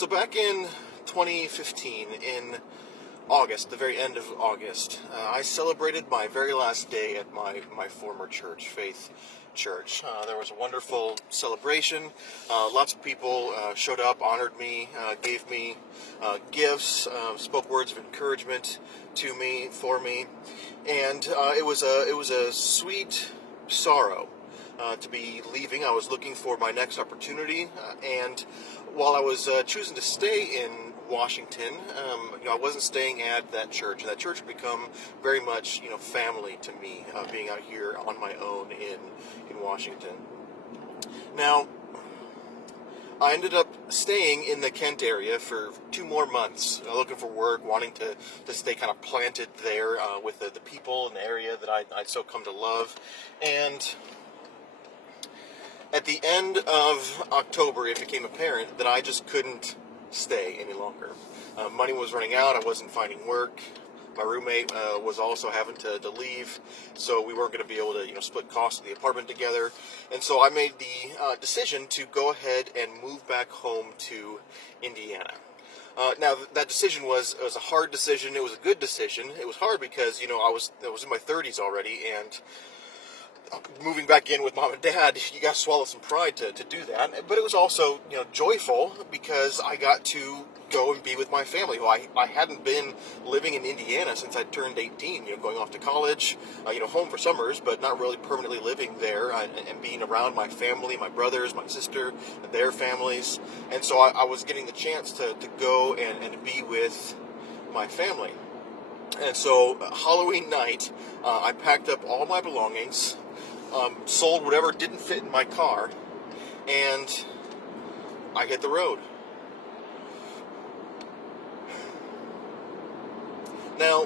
So back in 2015, in August, the very end of August, I celebrated my very last day at my former church, Faith Church. There was a wonderful celebration. Lots of people showed up, honored me, gave me gifts, spoke words of encouragement to me, for me, and it was a sweet sorrow to be leaving. I was looking for my next opportunity, and while I was choosing to stay in Washington, I wasn't staying at that church, and that church had become very much, family to me, being out here on my own in Washington. Now, I ended up staying in the Kent area for 2 more months, looking for work, wanting to stay kind of planted there with the people in the area that I'd so come to love. And at the end of October, it became apparent that I just couldn't stay any longer. Money was running out. I wasn't finding work. My roommate was also having to leave, so we weren't going to be able to, split costs of the apartment together. And so I made the decision to go ahead and move back home to Indiana. Now that decision was a hard decision. It was a good decision. It was hard because I was in my 30s already, and moving back in with mom and dad, you got to swallow some pride to do that. But it was also, joyful because I got to go and be with my family, who I hadn't been living in Indiana since I turned 18, going off to college, home for summers, but not really permanently living there, and being around my family, my brothers, my sister, their families. And so I was getting the chance to go and be with my family. And so Halloween night, I packed up all my belongings, sold whatever didn't fit in my car, and I hit the road. Now,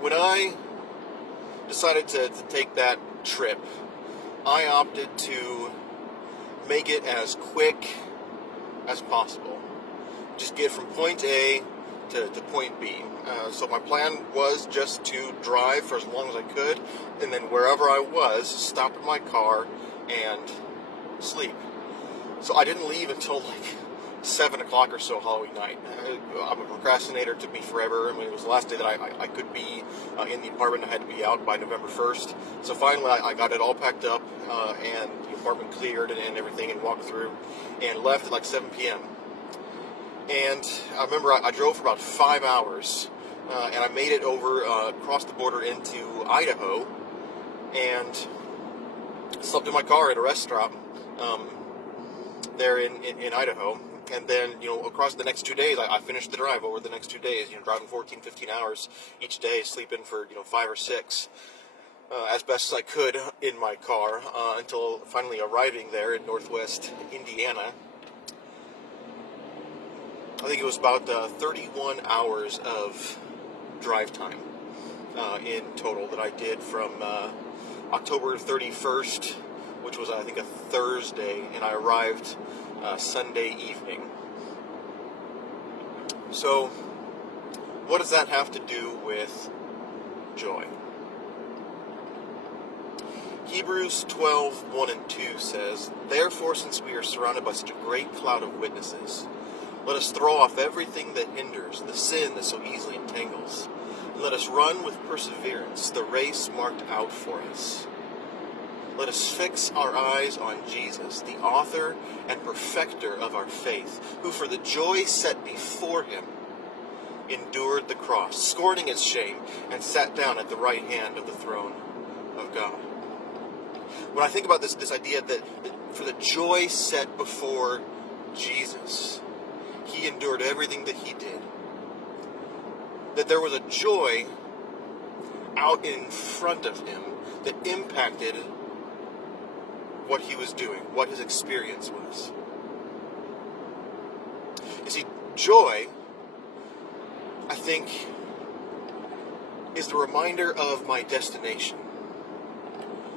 when I decided to take that trip, I opted to make it as quick as possible. Just get from point A to point B. So my plan was just to drive for as long as I could, and then wherever I was, stop in my car and sleep. So I didn't leave until 7 o'clock or so Halloween night. I'm a procrastinator, to be forever. I mean, it was the last day that I could be in the apartment. I had to be out by November 1st. So finally I got it all packed up and the apartment cleared and everything, and walked through and left at 7 p.m. And I remember I drove for about 5 hours, and I made it over across the border into Idaho, and slept in my car at a rest stop there in Idaho. And then, across the next 2 days, I finished the drive over the next 2 days, driving 14, 15 hours each day, sleeping for, 5 or 6, as best as I could in my car, until finally arriving there in northwest Indiana. I think it was about 31 hours of drive time in total that I did from October 31st, which was, I think, a Thursday, and I arrived Sunday evening. So, what does that have to do with joy? Hebrews 12:1 and 2 says, "Therefore, since we are surrounded by such a great cloud of witnesses, let us throw off everything that hinders, the sin that so easily entangles, and let us run with perseverance the race marked out for us. Let us fix our eyes on Jesus, the author and perfecter of our faith, who for the joy set before him endured the cross, scorning its shame, and sat down at the right hand of the throne of God." When I think about this idea that for the joy set before Jesus, he endured everything that he did, that there was a joy out in front of him that impacted what he was doing, what his experience was. You see, joy, I think, is the reminder of my destination.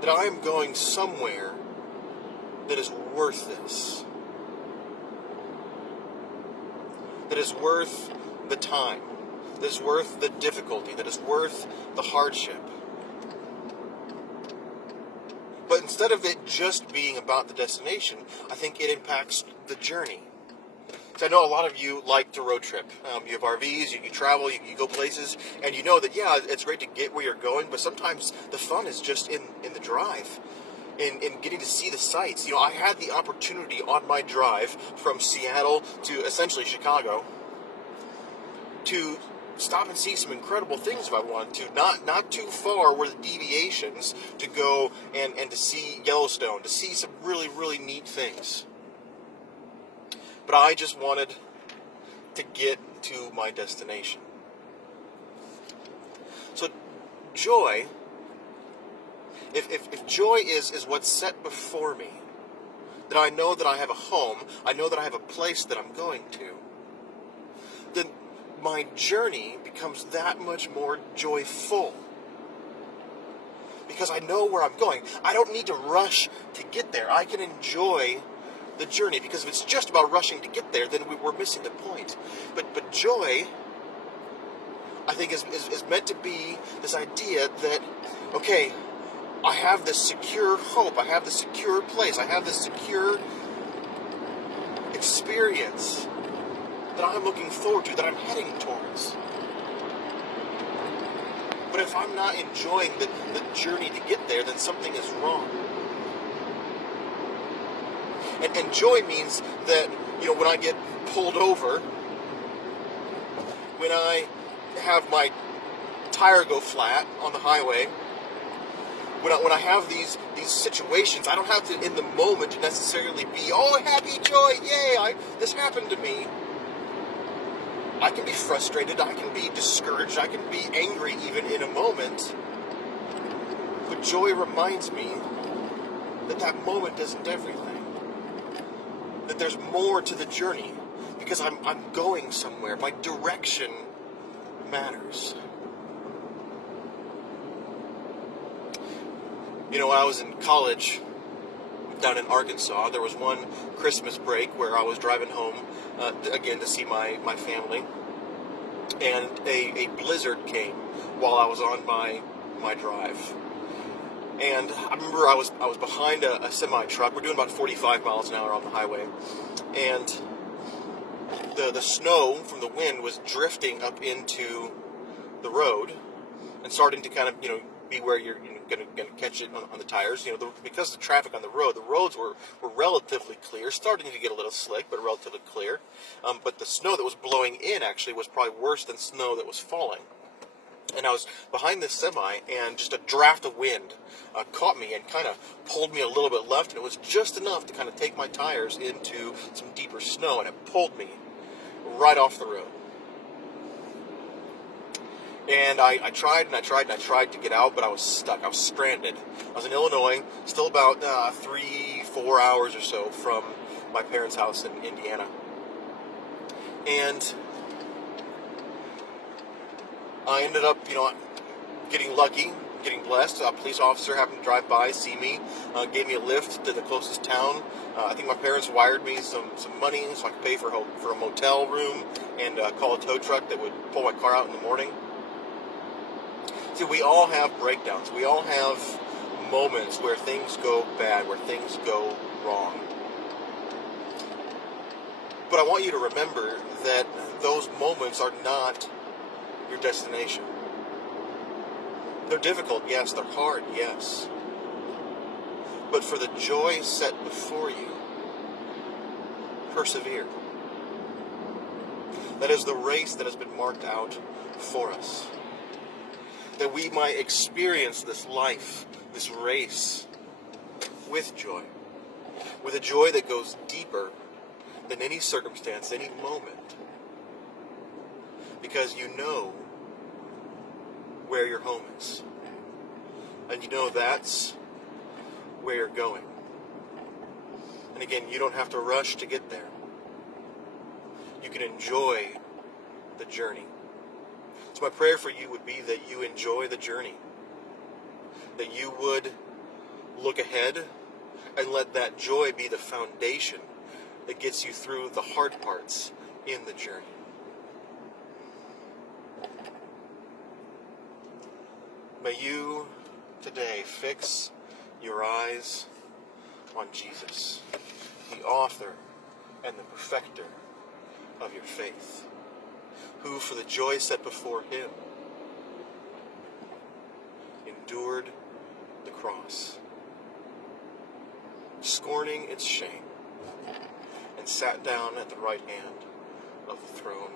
That I am going somewhere that is worth this. That is worth the time. That is worth the difficulty. That is worth the hardship. But instead of it just being about the destination, I think it impacts the journey. So I know a lot of you like to road trip. You have RVs, you travel, you go places, and you know that, yeah, it's great to get where you're going, but sometimes the fun is just in the drive, in getting to see the sights. You know, I had the opportunity on my drive from Seattle to essentially Chicago to stop and see some incredible things if I wanted to. Not too far were the deviations to go and to see Yellowstone, to see some really, really neat things. But I just wanted to get to my destination. So joy, if joy is what's set before me, that I know that I have a home, I know that I have a place that I'm going to, then my journey becomes that much more joyful. Because I know where I'm going. I don't need to rush to get there. I can enjoy the journey, because if it's just about rushing to get there, then we're missing the point. But joy, I think, is meant to be this idea that, okay, I have this secure hope, I have this secure place, I have this secure experience that I'm looking forward to, that I'm heading towards. But if I'm not enjoying the journey to get there, then something is wrong. And joy means that, when I get pulled over, when I have my tire go flat on the highway, when I have these situations, I don't have to, in the moment, necessarily be, oh, happy, joy, yay, this happened to me. I can be frustrated, I can be discouraged, I can be angry even in a moment. But joy reminds me that moment isn't everything. That there's more to the journey, because I'm going somewhere. My direction matters. When I was in college down in Arkansas, there was one Christmas break where I was driving home, again, to see my family, and a blizzard came while I was on my drive. And I remember I was behind a semi-truck. We're doing about 45 miles an hour on the highway. And the snow from the wind was drifting up into the road and starting to kind of, be where you're going to catch it on the tires. Because of the traffic on the roads were relatively clear, starting to get a little slick, but relatively clear. But the snow that was blowing in actually was probably worse than snow that was falling. And I was behind this semi, and just a draft of wind caught me and kind of pulled me a little bit left, and it was just enough to kind of take my tires into some deeper snow, and it pulled me right off the road. And I tried to get out, but I was stuck. I was stranded. I was in Illinois, still about 3-4 hours or so from my parents' house in Indiana. And I ended up, getting lucky, getting blessed. A police officer happened to drive by, see me, gave me a lift to the closest town. I think my parents wired me some money so I could pay for a motel room and call a tow truck that would pull my car out in the morning. See, we all have breakdowns. We all have moments where things go bad, where things go wrong. But I want you to remember that those moments are not your destination. They're difficult, yes. They're hard, yes. But for the joy set before you, persevere. That is the race that has been marked out for us. That we might experience this life, this race, with joy. With a joy that goes deeper than any circumstance, any moment. Because you know where your home is. And you know that's where you're going. And again, you don't have to rush to get there. You can enjoy the journey. So my prayer for you would be that you enjoy the journey. That you would look ahead and let that joy be the foundation that gets you through the hard parts in the journey. May you today fix your eyes on Jesus, the author and the perfecter of your faith, who for the joy set before him endured the cross, scorning its shame, and sat down at the right hand of the throne